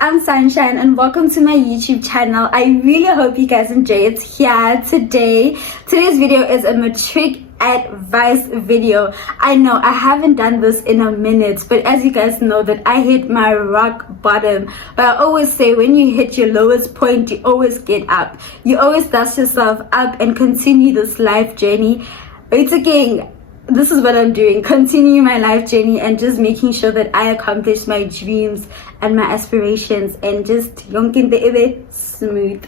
I'm Sunshine and welcome to my YouTube channel. I really hope you guys enjoy it here today. Today's video is a matric advice video. I know I haven't done this in a minute, but as you guys know that I hit my rock bottom. But I always say when you hit your lowest point, you always get up. You always dust yourself up and continue this life journey. It's again, this is what I'm doing, continue my life journey and just making sure that I accomplish my dreams and my aspirations and just yonkin the smooth.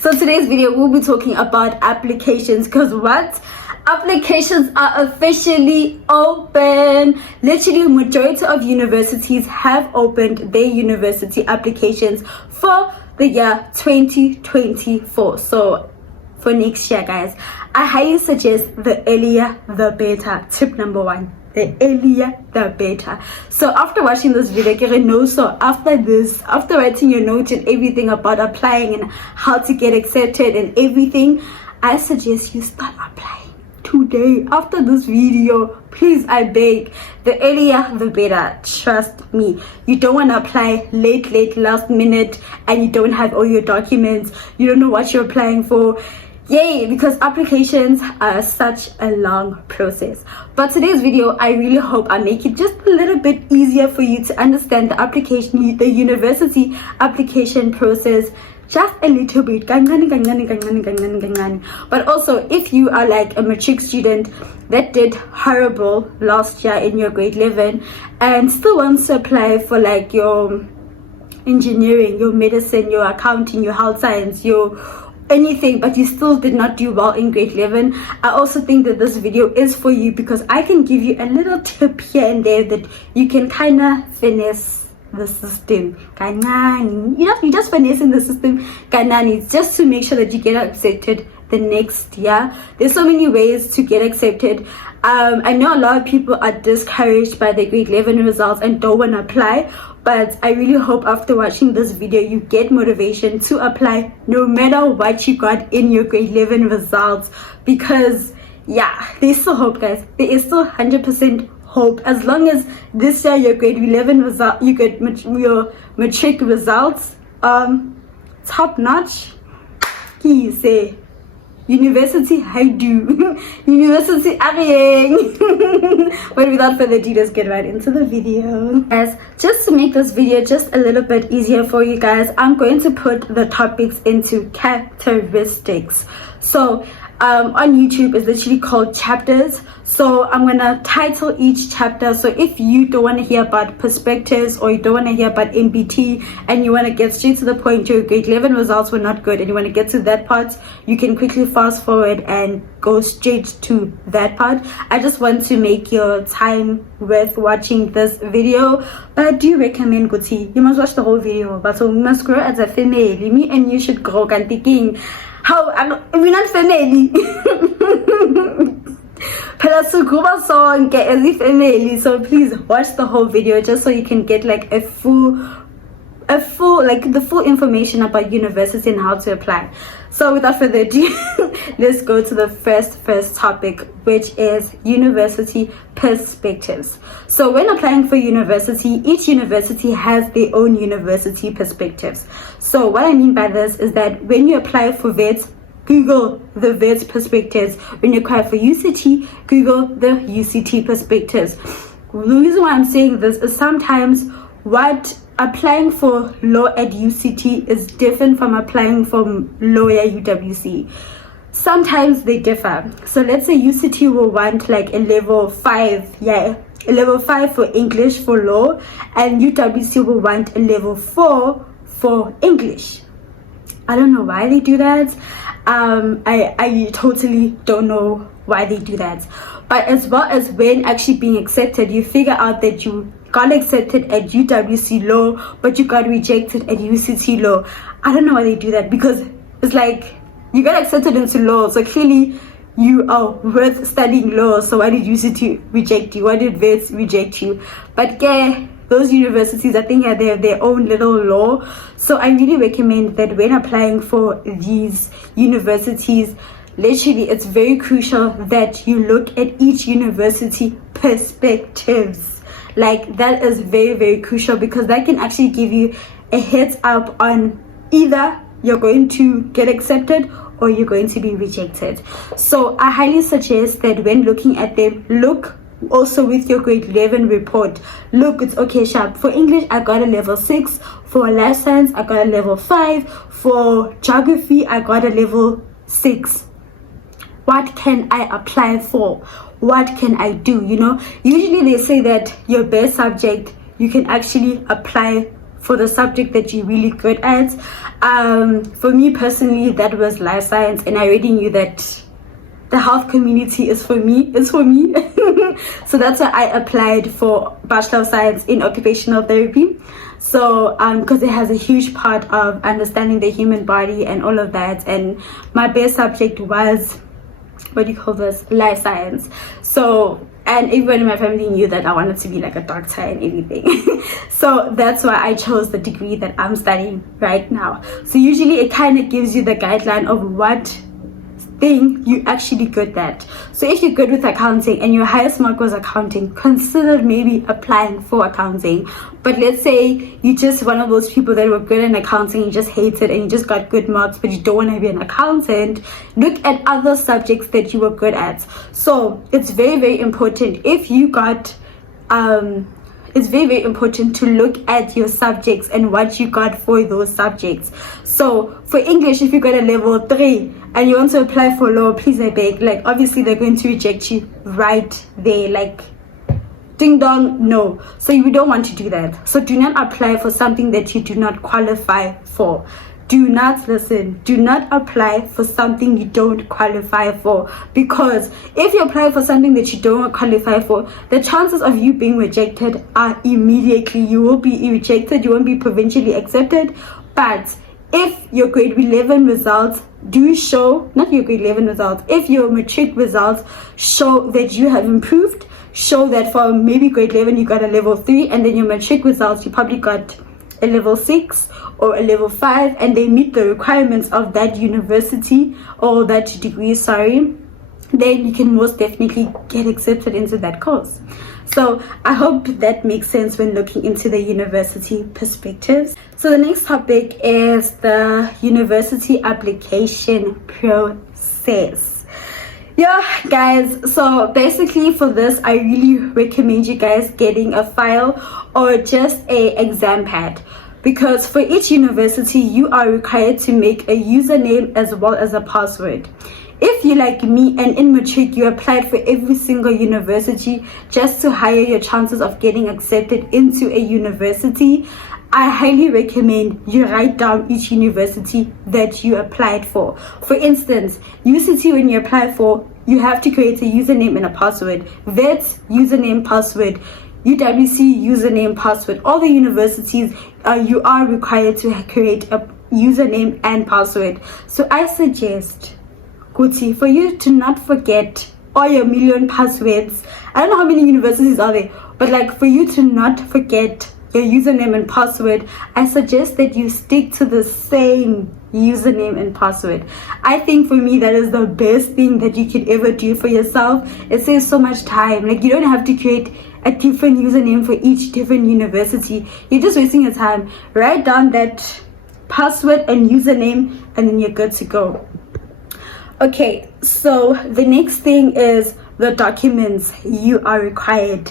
So today's video we'll be talking about applications, because what? Applications are officially open. Literally majority of universities have opened their university applications for the year 2024. So for next year, guys, I highly suggest the earlier the better. Tip number one, the earlier the better. So after watching this video, after writing your note and everything about applying and how to get accepted and everything, I suggest you start applying today. After this video, please, I beg, the earlier the better. Trust me. You don't want to apply late last minute and you don't have all your documents, you don't know what you're applying for. Yay, because applications are such a long process. But today's video, I really hope I make it just a little bit easier for you to understand the application, the university application process, just a little bit. But also, if you are like a matric student that did horrible last year in your grade 11 and still wants to apply for like your engineering, your medicine, your accounting, your health science, your anything, but you still did not do well in grade 11, I also think that this video is for you, because I can give you a little tip here and there that you can kind of finesse the system. You just finessing the system just to make sure that you get accepted the next year. There's so many ways to get accepted. I know a lot of people are discouraged by their grade 11 results and don't want to apply, but I really hope after watching this video you get motivation to apply no matter what you got in your grade 11 results, because yeah, there's still hope, guys. There is still 100% hope. As long as this year your grade 11 result, you get your matric results top notch, he say university I do university Ariang. But without further ado, let's get right into the video. Guys, just to make this video just a little bit easier for you guys, I'm going to put the topics into characteristics. So on YouTube it's literally called chapters. So I'm gonna title each chapter. So if you don't want to hear about perspectives or you don't want to hear about MBT and you want to get straight to the point, your grade 11 results were not good and you want to get to that part, you can quickly fast forward and go straight to that part. I just want to make your time worth watching this video, but I do recommend Guti, you must watch the whole video. But so we must grow as a family. Me and you should grow and thinking how we're not family. As a family. So please watch the whole video just so you can get like a full like the full information about university and how to apply. So without further ado, let's go to the first topic, which is university perspectives. So when applying for university, each university has their own university perspectives. So what I mean by this is that when you apply for VET, Google the VET perspectives. When you apply for UCT, Google the UCT perspectives. The reason why I'm saying this is sometimes what applying for law at UCT is different from applying for law at UWC. Sometimes they differ. So let's say UCT will want like a level 5, a level 5 for English for law, and UWC will want a level 4 for English. I don't know why they do that. I totally don't know why they do that. But as well as when actually being accepted, you figure out that you got accepted at UWC law but you got rejected at UCT law. I don't know why they do that, because it's like you got accepted into law, so clearly you are worth studying law. So why did UCT reject you? Why did VET reject you? But yeah, those universities, I think, they have their own little law. So I really recommend that when applying for these universities, literally it's very crucial that you look at each university perspectives. Like, that is very, very crucial, because that can actually give you a heads up on either you're going to get accepted or you're going to be rejected. So I highly suggest that when looking at them, look also with your grade 11 report. Look, it's okay, sharp. For English, I got a level 6. For life science, I got a level 5. For geography, I got a level 6. What can I apply for? What can I do? You know, usually they say that your best subject, you can actually apply for the subject that you're really good at. For me personally, that was life science, and I already knew that the health community is for me. So that's why I applied for Bachelor of Science in Occupational Therapy. So because it has a huge part of understanding the human body and all of that, and my best subject was, what do you call this, life science. So, and everyone in my family knew that I wanted to be like a doctor and everything. So that's why I chose the degree that I'm studying right now. So usually it kind of gives you the guideline of what thing you actually good at. So if you're good with accounting and your highest mark was accounting, consider maybe applying for accounting. But let's say you just one of those people that were good in accounting, you just hate it and you just got good marks but you don't want to be an accountant, look at other subjects that you were good at. So it's very, very important, if you got it's very, very important to look at your subjects and what you got for those subjects. So for English, if you got a level 3 and you want to apply for law, please, I beg, like, obviously they're going to reject you right there, like, ding dong, no. So you don't want to do that. So do not apply for something that you do not qualify for. Do not apply for something you don't qualify for, because if you apply for something that you don't qualify for, the chances of you being rejected are immediately. You will be rejected, you won't be provincially accepted. But if your grade 11 results do show, not your grade 11 results, if your matric results show that you have improved, show that for maybe grade 11 you got a level 3, and then your matric results you probably got a level 6 or a level 5, and they meet the requirements of that university or that degree, then you can most definitely get accepted into that course. So I hope that makes sense when looking into the university perspectives. So the next topic is the university application process. Yeah, guys, so basically for this, I really recommend you guys getting a file or just a exam pad, because for each university you are required to make a username as well as a password. If you like me and in matric you applied for every single university just to higher your chances of getting accepted into a university, I highly recommend you write down each university that you applied for. For instance, UCT, when you apply for, you have to create a username and a password. VET, username, password. UWC, username, password. All the universities, you are required to create a username and password. So I suggest, Guti, for you to not forget all your million passwords. I don't know how many universities are there, but like, for you to not forget your username and password, I suggest that you stick to the same username and password. I think for me that is the best thing that you could ever do for yourself. It saves so much time. Like, you don't have to create a different username for each different university. You're just wasting your time. Write down that password and username and then you're good to go. Okay, so the next thing is the documents you are required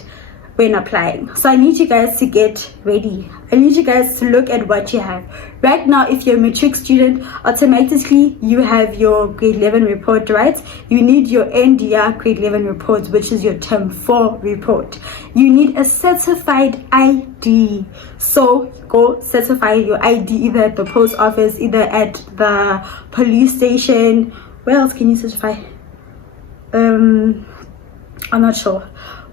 when applying. So I need you guys to get ready. I need you guys to look at what you have. Right now, if you're a matric student, automatically you have your grade 11 report, right? You need your NDR grade 11 report, which is your term 4 report. You need a certified ID. So go certify your ID either at the post office, either at the police station. Where else can you certify? I'm not sure.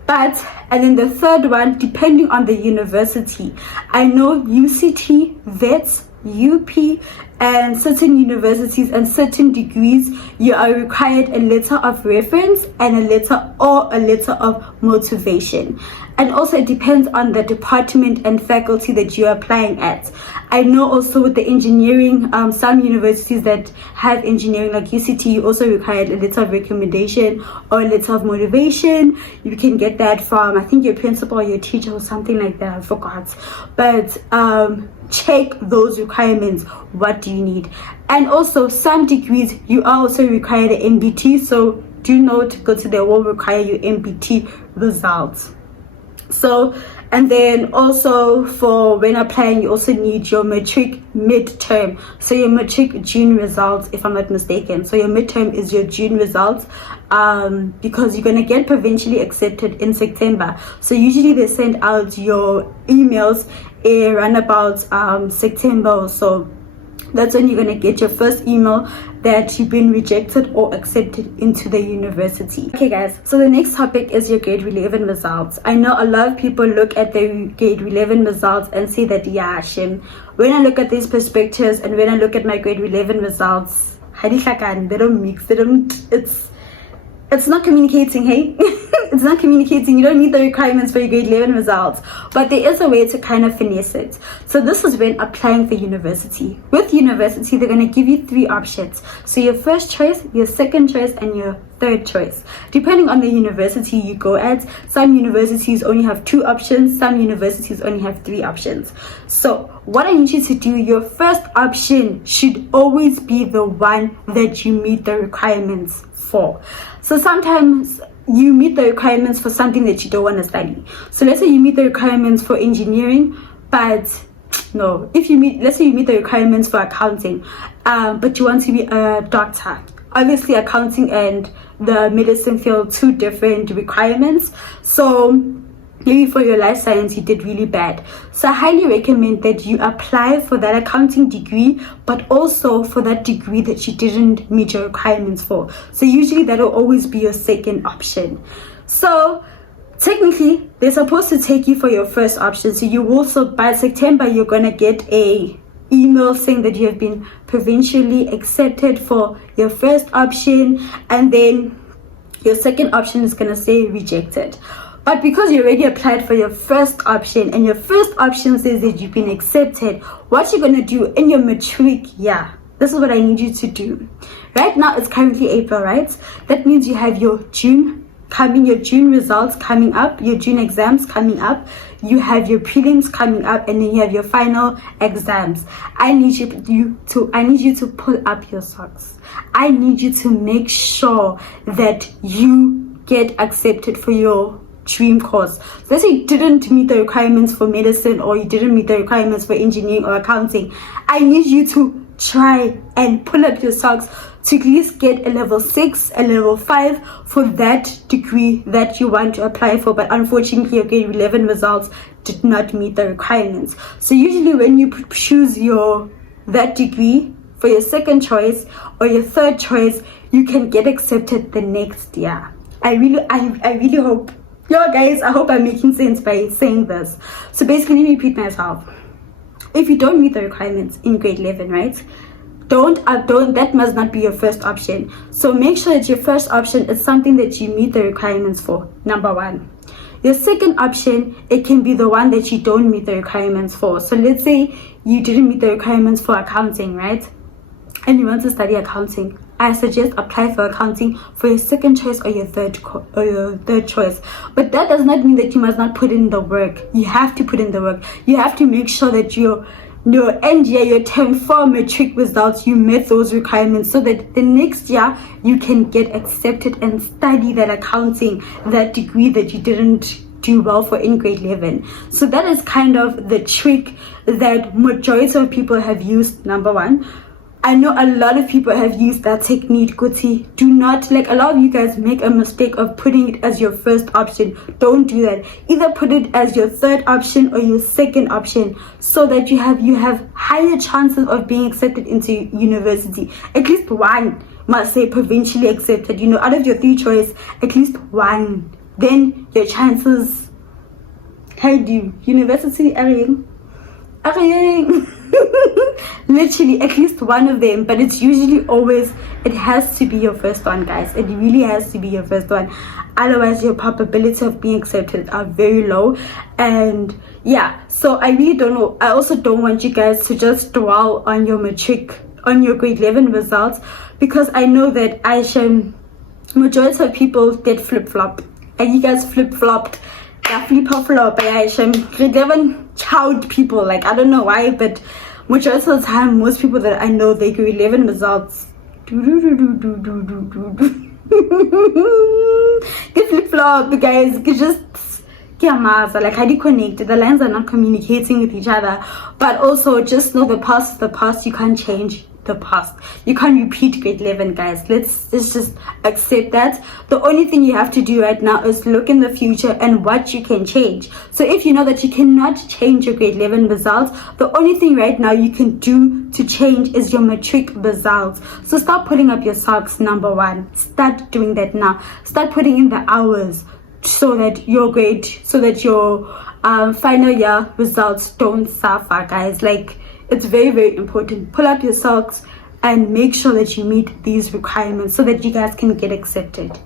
But, and then the third one, depending on the university, I know UCT, VETS, UP, and certain universities and certain degrees, you are required a letter of reference and a letter of motivation. And also it depends on the department and faculty that you are applying at. I know also with the engineering, some universities that have engineering like UCT, you also required a letter of recommendation or a letter of motivation. You can get that from, I think, your principal or your teacher or something like that. I forgot. But check those requirements. What do you need? And also some degrees, you are also required an MBT. So do note, go to, they will require your MBT results. So, and then also for when applying, you also need your matric midterm. So your matric June results, if I'm not mistaken. So your midterm is your June results, because you're going to get provincially accepted in September. So usually they send out your emails around about September or so. That's when you're going to get your first email that you've been rejected or accepted into the university. Okay guys, so the next topic is your grade 11 results. I know a lot of people look at the grade 11 results and say that, yeah, Shim, when I look at these perspectives and when I look at my grade 11 results, they don't mix, it's not communicating, hey? It's not communicating. You don't meet the requirements for your grade 11 results. But there is a way to kind of finesse it. So this is when applying for university. With university, they're going to give you 3 options. So your first choice, your second choice, and your third choice. Depending on the university you go at, some universities only have 2 options. Some universities only have 3 options. So what I need you to do, your first option should always be the one that you meet the requirements for. So sometimes you meet the requirements for something that you don't want to study. So let's say you meet the requirements for engineering, but no, if you meet, let's say you meet the requirements for accounting, but you want to be a doctor. Obviously accounting and the medicine field, 2 different requirements. So maybe for your life science you did really bad. So I highly recommend that you apply for that accounting degree, but also for that degree that you didn't meet your requirements for. So usually that will always be your second option. So technically they're supposed to take you for your first option. So you will, so by September you're gonna get a email saying that you have been provincially accepted for your first option, and then your second option is gonna say rejected. But because you already applied for your first option and your first option says that you've been accepted, what you're going to do in your matric, this is what I need you to do. Right now, it's currently April, right? That means you have your June results coming up, your June exams coming up, you have your prelims coming up, and then you have your final exams. I need you to pull up your socks. I need you to make sure that you get accepted for your dream course. So let's say you didn't meet the requirements for medicine, or you didn't meet the requirements for engineering or accounting. I need you to try and pull up your socks to at least get a level 6, a level 5 for that degree that you want to apply for. But unfortunately, your grade 11 results did not meet the requirements. So usually when you choose that degree for your second choice or your third choice, you can get accepted the next year. I really hope. Yo guys, I hope I'm making sense by saying this. So basically, let me repeat myself. If you don't meet the requirements in grade 11, right? That must not be your first option. So make sure that your first option is something that you meet the requirements for, number 1. Your second option, it can be the one that you don't meet the requirements for. So let's say you didn't meet the requirements for accounting, right? And you want to study accounting. I suggest apply for accounting for your second choice or your third choice. But that does not mean that you must not put in the work. You have to put in the work. You have to make sure that your end year, your term 4 matric results, you met those requirements, so that the next year you can get accepted and study that accounting, that degree that you didn't do well for in grade 11. So that is kind of the trick that majority of people have used, number 1. I know a lot of people have used that technique, Guti. Do not, like, a lot of you guys make a mistake of putting it as your first option. Don't do that. Either put it as your third option or your second option, so that you have higher chances of being accepted into university. At least one must say provincially accepted. Out of your 3 choice, at least one. Then your chances, how do university are. Literally at least one of them, but it's usually always, it has to be your first one, guys. It really has to be your first one, otherwise your probability of being accepted are very low. And yeah, so I really don't know, I also don't want you guys to just dwell on your matric, on your grade 11 results, because I know that majority of people get flip-flop, and you guys flip-flopped. Flip-flop, grade 11 child people, like, I don't know why, but majority of the time, most people that I know, they grade 11 results get flip-flop, guys. Get just like, how do you connect? The lines are not communicating with each other. But also, just know the past is the past. You can't change the past. You can't repeat grade 11, guys. Let's just accept that. The only thing you have to do right now is look in the future and what you can change. So if you know that you cannot change your grade 11 results, the only thing right now you can do to change is your matric results. So start putting up your socks, number one. Start doing that now. Start putting in the hours so that your final year results don't suffer, guys. Like, it's very, very important. Pull up your socks and make sure that you meet these requirements so that you guys can get accepted.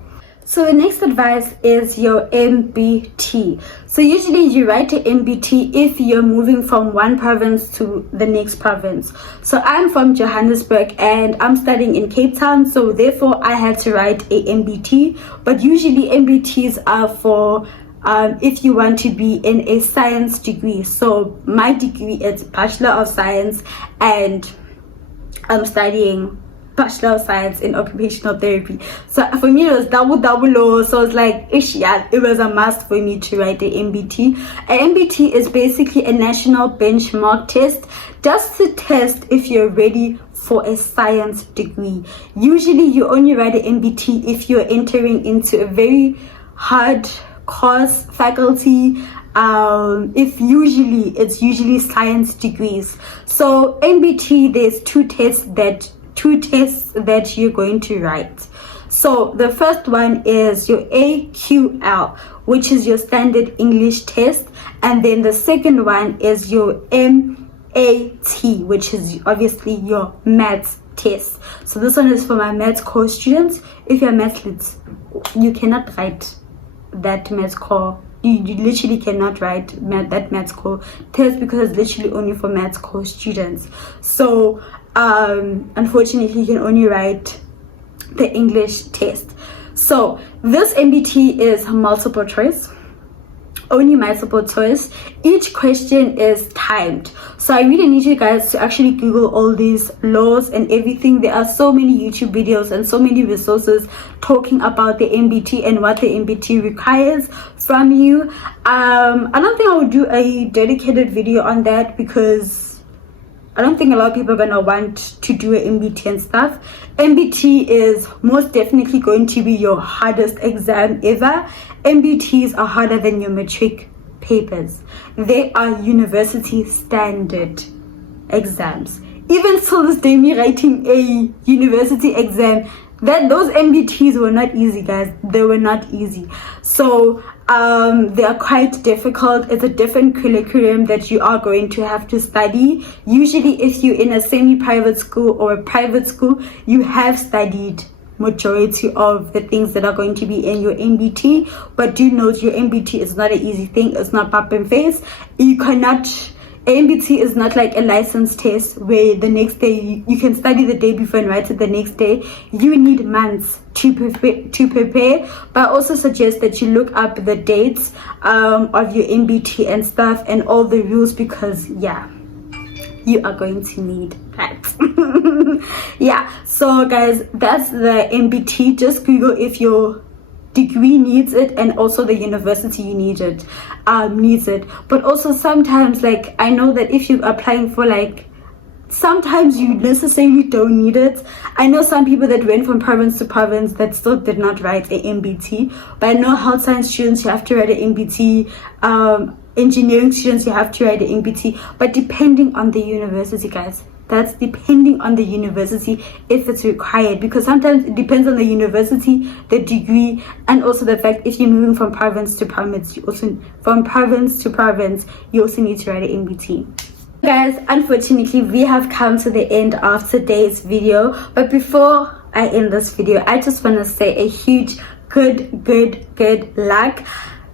So the next advice is your MBT. So usually you write an MBT if you're moving from one province to the next province. So I'm from Johannesburg and I'm studying in Cape Town, so therefore I had to write a MBT. But usually MBTs are for if you want to be in a science degree. So my degree is Bachelor of Science, and I'm studying Bachelor of Science in Occupational Therapy. So for me it was double O. So it's like, yeah, it was a must for me to write the MBT. An MBT is basically a national benchmark test, just to test if you're ready for a science degree. Usually you only write an MBT if you're entering into a very hard course faculty. It's usually science degrees. So MBT, there's two tests that you're going to write. So the first one is your AQL, which is your standard English test, and then the second one is your MAT, which is obviously your maths test. So this one is for my maths core students. If you're maths lit, you cannot write that maths core. You literally cannot write that maths core test, because it's literally only for maths core students. So unfortunately you can only write the English test. So this MBT is multiple choice, only multiple choice. Each question is timed. So I really need you guys to actually Google all these laws and everything. There are so many YouTube videos and so many resources talking about the MBT and what the MBT requires from you. I don't think I would do a dedicated video on that, because I don't think a lot of people are gonna want to do an MBT and stuff. MBT is most definitely going to be your hardest exam ever. MBTs are harder than your matric papers. They are university standard exams. Even till this day, me writing a university exam, those MBTs were not easy, guys. They were not easy. So they are quite difficult. It's a different curriculum that you are going to have to study. Usually if you're in a semi-private school or a private school, you have studied majority of the things that are going to be in your MBT. But do note, your MBT is not an easy thing. It's not pop and face. MBT is not like a license test where the next day you can study the day before and write it the next day. You need months to prepare. But I also suggest that you look up the dates of your MBT and stuff and all the rules, because yeah, you are going to need that. Yeah, so guys, that's the MBT. Just Google if your degree needs it, and also the university you needs it. But also sometimes, like, I know that if you're applying for, like, sometimes you necessarily don't need it. I know some people that went from province to province that still did not write a MBT, but I know health science students, you have to write an MBT. Engineering students, you have to write an MBT. But depending on the university, guys, that's depending on the university if it's required, because sometimes it depends on the university, the degree, and also the fact if you're moving from province to province, you also need to write an MBT. Guys, unfortunately we have come to the end of today's video, but before I end this video, I just want to say a huge good luck.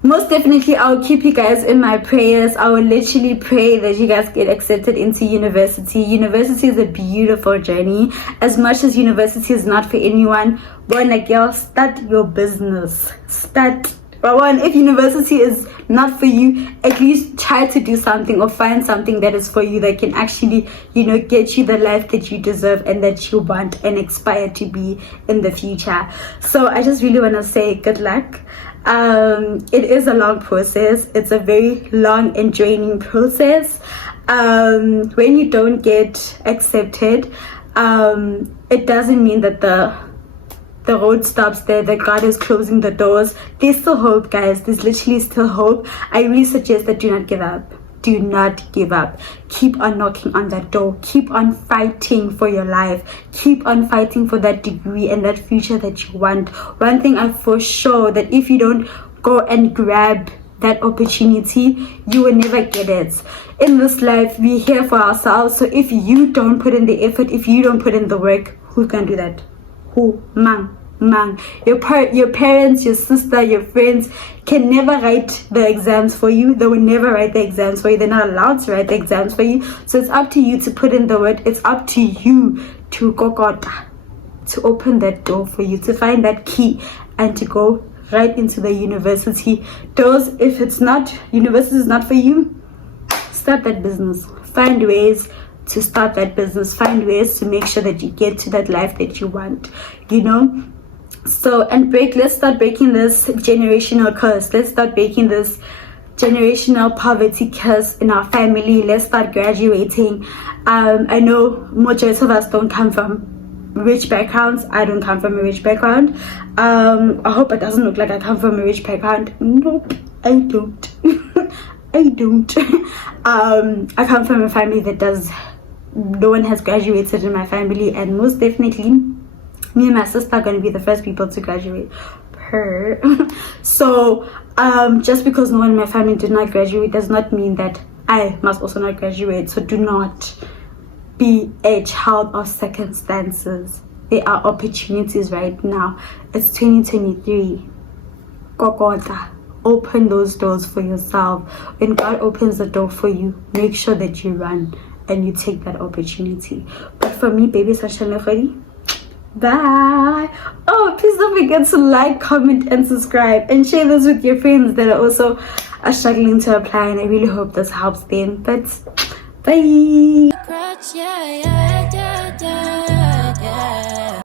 Most definitely I'll keep you guys in my prayers. I will literally pray that you guys get accepted into university. University is a beautiful journey. As much as university is not for anyone, but like, y'all, start your business. If university is not for you, at least try to do something or find something that is for you, that can actually, get you the life that you deserve and that you want and aspire to be in the future. So I just really want to say good luck. It is a long process. It's a very long and draining process. When you don't get accepted, it doesn't mean that the road stops there, that God is closing the doors. There's still hope, guys. There's literally still hope. I really suggest that do not give up. Do not give up. Keep on knocking on that door. Keep on fighting for your life. Keep on fighting for that degree and that future that you want. One thing I for sure, that if you don't go and grab that opportunity, you will never get it. In this life, we're here for ourselves. So if you don't put in the effort, if you don't put in the work, who can do that? Who? Man. Your parents, your sister, your friends can never write the exams for you. They will never write the exams for you. They're not allowed to write the exams for you. So it's up to you to put in the work. It's up to you to to open that door for you, to find that key and to go right into the university doors. If it's not, university is not for you, start that business. Find ways to start that business. Find ways to make sure that you get to that life that you want, So, and let's start breaking this generational curse. Let's start breaking this generational poverty curse in our family. Let's start graduating. I know majority of us don't come from rich backgrounds. I don't come from a rich background. I hope it doesn't look like I come from a rich background. Nope, I don't. I don't. I come from a family that no one has graduated in my family, and most definitely me and my sister are going to be the first people to graduate. So just because no one in my family did not graduate does not mean that I must also not graduate. So do not be a child of circumstances. There are opportunities right now. It's 2023. Kokota. Open those doors for yourself. When God opens the door for you, make sure that you run and you take that opportunity. But for me, Baby Sunshine Legodi, bye. Oh, please don't forget to like, comment and subscribe, and share this with your friends that are also struggling to apply, and I really hope this helps them. But bye.